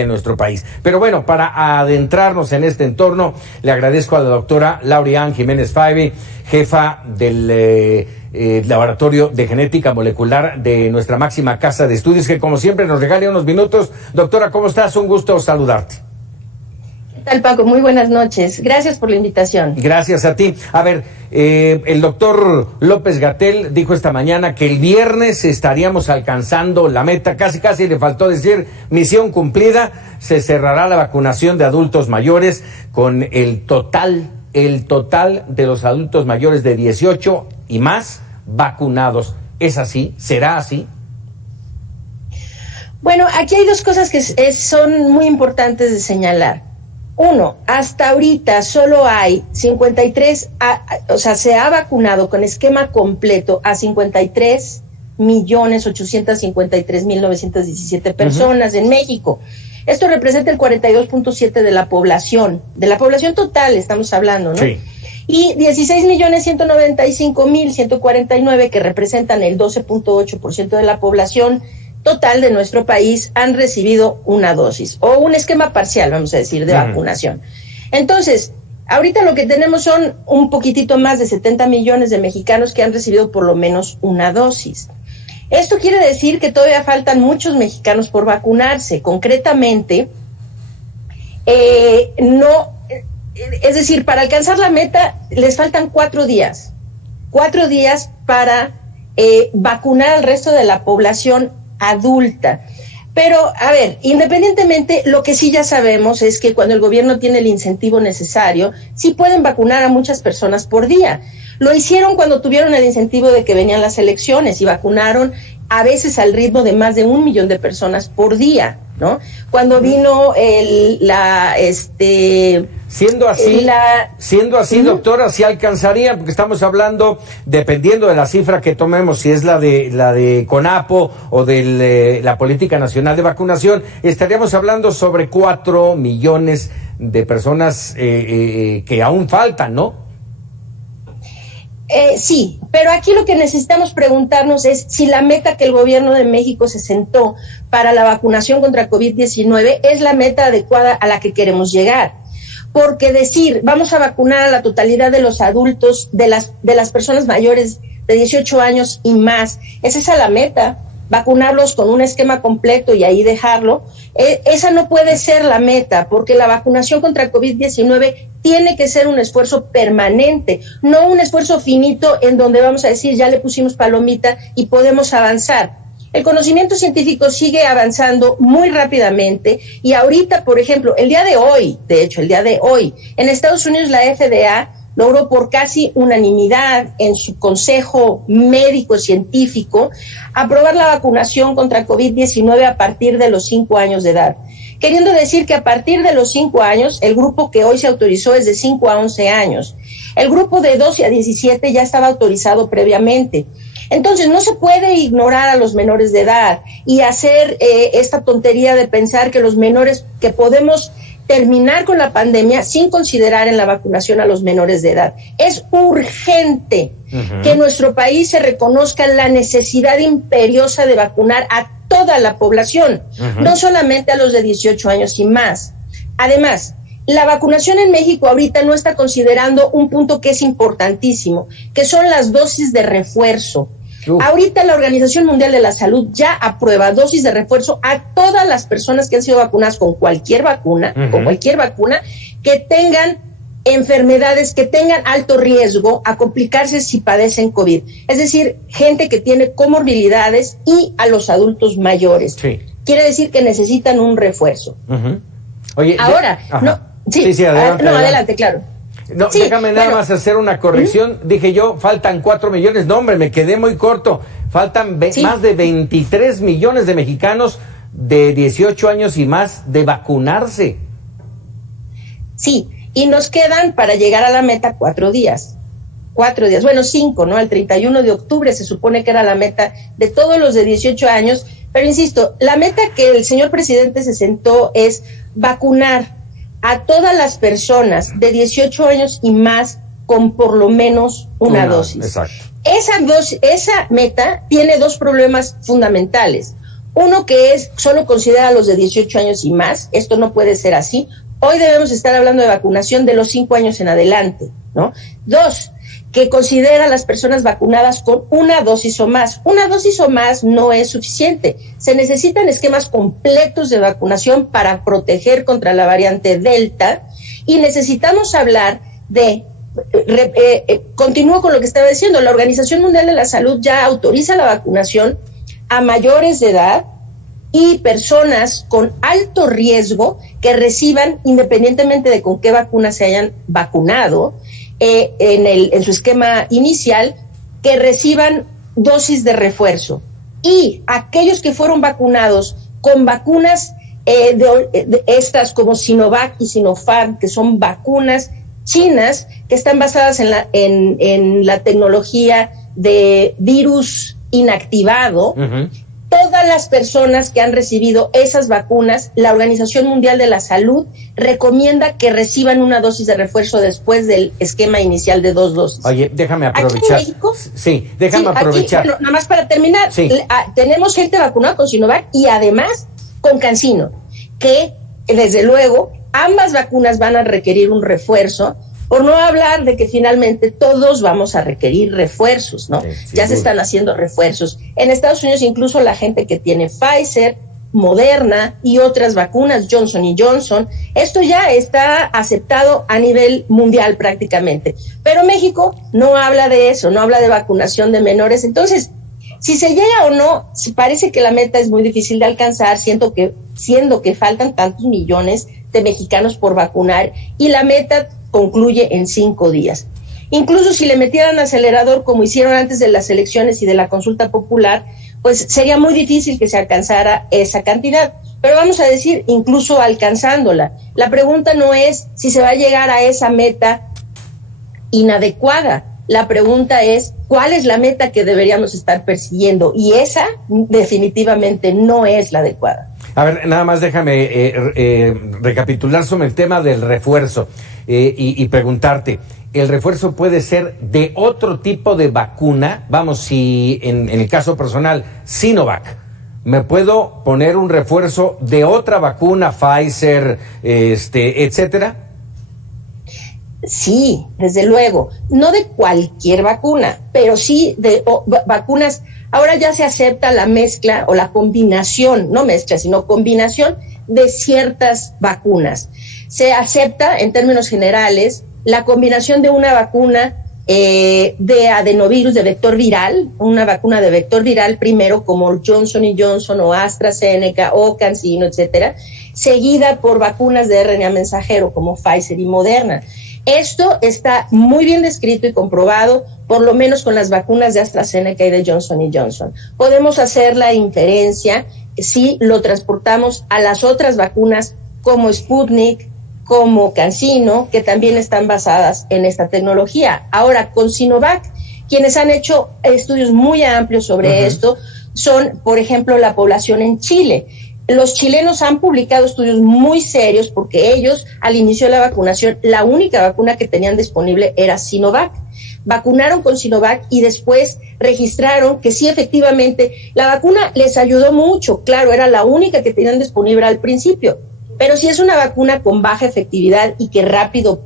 de nuestro país. Pero bueno, para adentrarnos en este entorno, le agradezco a la doctora Lauriann Jiménez Faibi, jefa del Laboratorio de Genética Molecular de nuestra máxima casa de estudios, que como siempre nos regala unos minutos. Doctora, ¿cómo estás? Un gusto saludarte. ¿Qué tal, Paco? Muy buenas noches. Gracias por la invitación. Gracias a ti. A ver, el doctor López-Gatell dijo esta mañana que el viernes estaríamos alcanzando la meta, casi le faltó decir misión cumplida, se cerrará la vacunación de adultos mayores con el total de los adultos mayores de 18 y más vacunados. ¿Es así? ¿Será así? Bueno, aquí hay dos cosas que son muy importantes de señalar. Uno, hasta ahorita solo hay 53, se ha vacunado con esquema completo a 53.853.917 personas en México. Esto representa el 42.7% de la población total estamos hablando, ¿no? Sí. Y 16.195.149, que representan el 12.8% de la población total de nuestro país, han recibido una dosis o un esquema parcial, vamos a decir, de vacunación. Entonces, ahorita lo que tenemos son un poquitito más de 70 millones de mexicanos que han recibido por lo menos una dosis. Esto quiere decir que todavía faltan muchos mexicanos por vacunarse. Concretamente, es decir, para alcanzar la meta les faltan 4 días. 4 días para vacunar al resto de la población adulta. Pero, a ver, independientemente, lo que sí ya sabemos es que cuando el gobierno tiene el incentivo necesario, sí pueden vacunar a muchas personas por día. Lo hicieron cuando tuvieron el incentivo de que venían las elecciones y vacunaron a veces al ritmo de más de 1 millón de personas por día, ¿no? Cuando vino Siendo así, doctora, ¿sí alcanzaría? Porque estamos hablando, dependiendo de la cifra que tomemos, si es la de CONAPO o de la Política Nacional de Vacunación, estaríamos hablando sobre 4 millones de personas que aún faltan, ¿no? Sí, pero aquí lo que necesitamos preguntarnos es si la meta que el gobierno de México se sentó para la vacunación contra COVID-19 es la meta adecuada a la que queremos llegar. Porque decir, vamos a vacunar a la totalidad de los adultos, de las personas mayores de 18 años y más, ¿es esa la meta? Vacunarlos con un esquema completo y ahí dejarlo. Esa no puede ser la meta, porque la vacunación contra COVID-19 tiene que ser un esfuerzo permanente, no un esfuerzo finito en donde vamos a decir, ya le pusimos palomita y podemos avanzar. El conocimiento científico sigue avanzando muy rápidamente y ahorita, por ejemplo, el día de hoy, en Estados Unidos la FDA logró por casi unanimidad en su Consejo Médico Científico aprobar la vacunación contra COVID-19 a partir de los 5 años de edad. Queriendo decir que a partir de los 5 años, el grupo que hoy se autorizó es de 5 a 11 años. El grupo de 12 a 17 ya estaba autorizado previamente. Entonces, no se puede ignorar a los menores de edad y hacer esta tontería de pensar que los menores, que podemos terminar con la pandemia sin considerar en la vacunación a los menores de edad. Es urgente que en nuestro país se reconozca la necesidad imperiosa de vacunar a toda la población, no solamente a los de 18 años y más. Además, la vacunación en México ahorita no está considerando un punto que es importantísimo, que son las dosis de refuerzo. Ahorita la Organización Mundial de la Salud ya aprueba dosis de refuerzo a todas las personas que han sido vacunadas con cualquier vacuna, que tengan enfermedades, que tengan alto riesgo a complicarse si padecen COVID. Es decir, gente que tiene comorbilidades y a los adultos mayores. Sí. Quiere decir que necesitan un refuerzo. Oye, ahora, adelante, claro. No, sí, déjame nada más hacer una corrección. Dije yo, faltan 4 millones. No, hombre, me quedé muy corto. Faltan más de 23 millones de mexicanos de 18 años y más de vacunarse. Sí, y nos quedan para llegar a la meta 4 días. 4 días, bueno, 5, ¿no? El 31 de octubre se supone que era la meta de todos los de 18 años. Pero insisto, la meta que el señor presidente se sentó es vacunar a todas las personas de 18 años y más con por lo menos una dosis. Exacto. Esa meta tiene 2 problemas fundamentales. Uno que es, solo considera a los de 18 años y más. Esto no puede ser así. Hoy debemos estar hablando de vacunación de los 5 años en adelante, ¿no? 2, que considera a las personas vacunadas con una dosis o más. Una dosis o más no es suficiente. Se necesitan esquemas completos de vacunación para proteger contra la variante Delta, y necesitamos hablar de, continúo con lo que estaba diciendo, la Organización Mundial de la Salud ya autoriza la vacunación a mayores de edad y personas con alto riesgo que reciban, independientemente de con qué vacuna se hayan vacunado, en su esquema inicial, que reciban dosis de refuerzo. Y aquellos que fueron vacunados con vacunas de estas como Sinovac y Sinopharm, que son vacunas chinas que están basadas en la tecnología de virus inactivado. Uh-huh. Todas las personas que han recibido esas vacunas, la Organización Mundial de la Salud recomienda que reciban una dosis de refuerzo después del esquema inicial de 2 dosis. Oye, déjame aprovechar. ¿Aquí en México? Sí, déjame aprovechar. Aquí, nada más para terminar, sí. Tenemos gente vacunada con Sinovac y además con CanSino, que desde luego ambas vacunas van a requerir un refuerzo, por no hablar de que finalmente todos vamos a requerir refuerzos, ¿no? Sí, ya se están haciendo refuerzos. En Estados Unidos incluso la gente que tiene Pfizer, Moderna y otras vacunas, Johnson & Johnson, esto ya está aceptado a nivel mundial prácticamente. Pero México no habla de eso, no habla de vacunación de menores. Entonces, si se llega o no, parece que la meta es muy difícil de alcanzar, siendo que faltan tantos millones de mexicanos por vacunar, y la meta concluye en 5 días. Incluso si le metieran acelerador como hicieron antes de las elecciones y de la consulta popular, pues sería muy difícil que se alcanzara esa cantidad. Pero vamos a decir, incluso alcanzándola, la pregunta no es si se va a llegar a esa meta inadecuada. La pregunta es, ¿cuál es la meta que deberíamos estar persiguiendo? Y esa definitivamente no es la adecuada. A ver, nada más déjame recapitular sobre el tema del refuerzo y preguntarte, ¿el refuerzo puede ser de otro tipo de vacuna? Vamos, si en el caso personal, Sinovac, ¿me puedo poner un refuerzo de otra vacuna, Pfizer, etcétera? Sí, desde luego, no de cualquier vacuna, pero sí de vacunas. Ahora ya se acepta la mezcla o la combinación, no mezcla, sino combinación de ciertas vacunas. Se acepta, en términos generales, la combinación de una vacuna de adenovirus de vector viral, una vacuna de vector viral primero, como Johnson & Johnson o AstraZeneca o CanSino, etcétera, seguida por vacunas de RNA mensajero como Pfizer y Moderna. Esto está muy bien descrito y comprobado, por lo menos con las vacunas de AstraZeneca y de Johnson & Johnson. Podemos hacer la inferencia si lo transportamos a las otras vacunas como Sputnik, como CanSino, que también están basadas en esta tecnología. Ahora, con Sinovac, quienes han hecho estudios muy amplios sobre esto son, por ejemplo, la población en Chile. Los chilenos han publicado estudios muy serios porque ellos, al inicio de la vacunación, la única vacuna que tenían disponible era Sinovac. Vacunaron con Sinovac y después registraron que sí, efectivamente, la vacuna les ayudó mucho. Claro, era la única que tenían disponible al principio. Pero si es una vacuna con baja efectividad y que rápido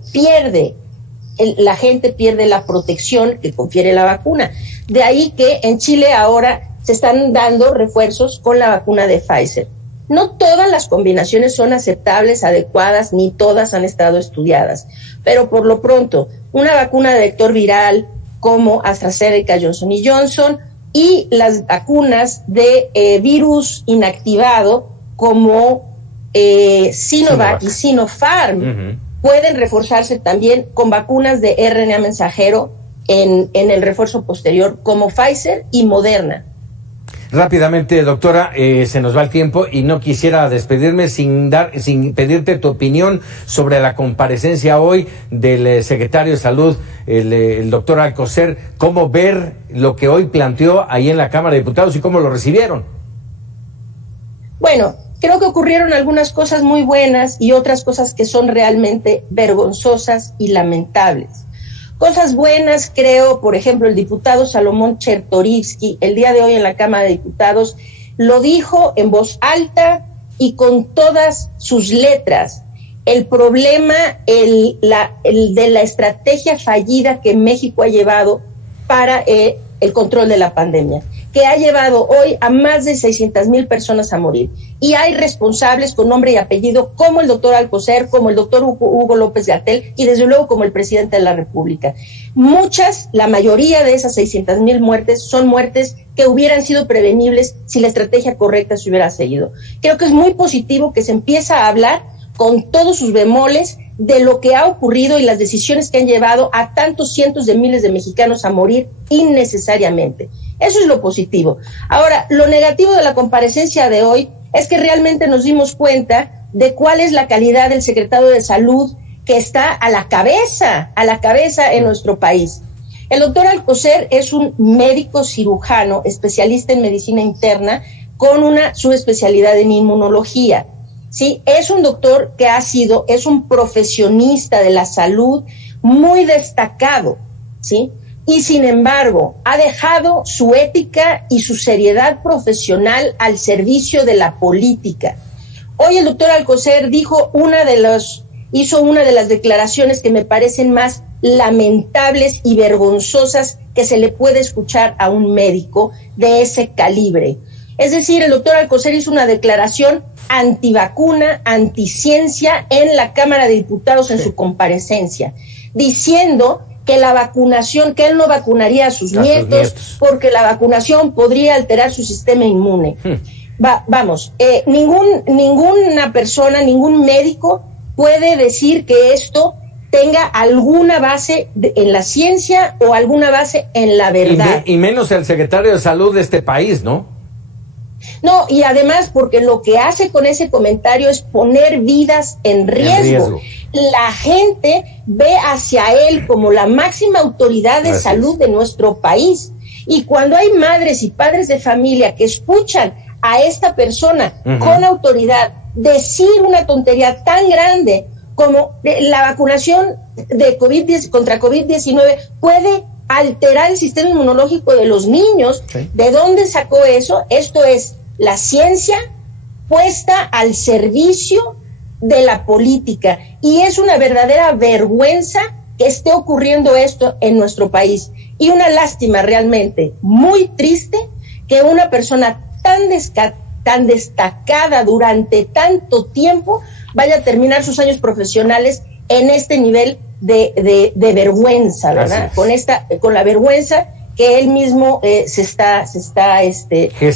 la gente pierde la protección que confiere la vacuna. De ahí que en Chile ahora se están dando refuerzos con la vacuna de Pfizer. No todas las combinaciones son aceptables, adecuadas, ni todas han estado estudiadas, pero por lo pronto, una vacuna de vector viral como AstraZeneca, Johnson & Johnson, y las vacunas de virus inactivado como Sinovac y Sinopharm pueden reforzarse también con vacunas de RNA mensajero en el refuerzo posterior como Pfizer y Moderna. Rápidamente, doctora, se nos va el tiempo y no quisiera despedirme sin pedirte tu opinión sobre la comparecencia hoy del secretario de Salud, el doctor Alcocer. ¿Cómo ver lo que hoy planteó ahí en la Cámara de Diputados y cómo lo recibieron? Bueno, creo que ocurrieron algunas cosas muy buenas y otras cosas que son realmente vergonzosas y lamentables. Cosas buenas, creo, por ejemplo, el diputado Salomón Chertorivsky, el día de hoy en la Cámara de Diputados, lo dijo en voz alta y con todas sus letras. El problema, el de la estrategia fallida que México ha llevado para el control de la pandemia, que ha llevado hoy a más de 600,000 personas a morir. Y hay responsables con nombre y apellido, como el doctor Alcocer, como el doctor Hugo López-Gatell, y desde luego como el presidente de la República. La mayoría de esas 600,000 muertes son muertes que hubieran sido prevenibles si la estrategia correcta se hubiera seguido. Creo que es muy positivo que se empieza a hablar con todos sus bemoles de lo que ha ocurrido y las decisiones que han llevado a tantos cientos de miles de mexicanos a morir innecesariamente. Eso es lo positivo. Ahora, lo negativo de la comparecencia de hoy es que realmente nos dimos cuenta de cuál es la calidad del secretario de Salud que está a la cabeza en nuestro país. El doctor Alcocer es un médico cirujano, especialista en medicina interna, con una subespecialidad en inmunología. Sí, es un doctor que es un profesionista de la salud muy destacado, ¿sí? Y sin embargo, ha dejado su ética y su seriedad profesional al servicio de la política. Hoy el doctor Alcocer hizo una de las declaraciones que me parecen más lamentables y vergonzosas que se le puede escuchar a un médico de ese calibre. Es decir, el doctor Alcocer hizo una declaración antivacuna, anticiencia en la Cámara de Diputados en su comparecencia, diciendo que la vacunación, que él no vacunaría a sus nietos porque la vacunación podría alterar su sistema inmune. Ninguna persona, ningún médico puede decir que esto tenga alguna base en la ciencia o alguna base en la verdad. Y menos el secretario de Salud de este país, ¿no? No, y además porque lo que hace con ese comentario es poner vidas en riesgo. La gente ve hacia él como la máxima autoridad de salud de nuestro país. Y cuando hay madres y padres de familia que escuchan a esta persona con autoridad decir una tontería tan grande como la vacunación de contra COVID-19 puede alterar el sistema inmunológico de los niños. Sí. ¿De dónde sacó eso? Esto es la ciencia puesta al servicio de la política, y es una verdadera vergüenza que esté ocurriendo esto en nuestro país, y una lástima realmente, muy triste, que una persona tan destacada durante tanto tiempo vaya a terminar sus años profesionales en este nivel de vergüenza, ¿verdad? Con la vergüenza que él mismo se está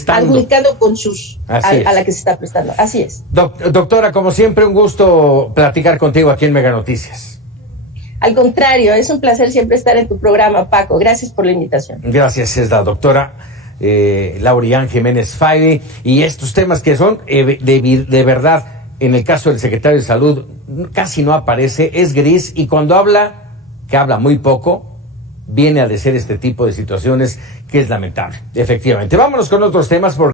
adjudicando con a la que se está prestando. Así es. Doctora, como siempre, un gusto platicar contigo aquí en Mega Noticias. Al contrario, es un placer siempre estar en tu programa, Paco. Gracias por la invitación. Gracias, es la doctora Laurian Jiménez Faide, y estos temas que son de verdad, en el caso del secretario de Salud, casi no aparece, es gris, y cuando habla, que habla muy poco, viene a decir este tipo de situaciones que es lamentable. Efectivamente. Vámonos con otros temas porque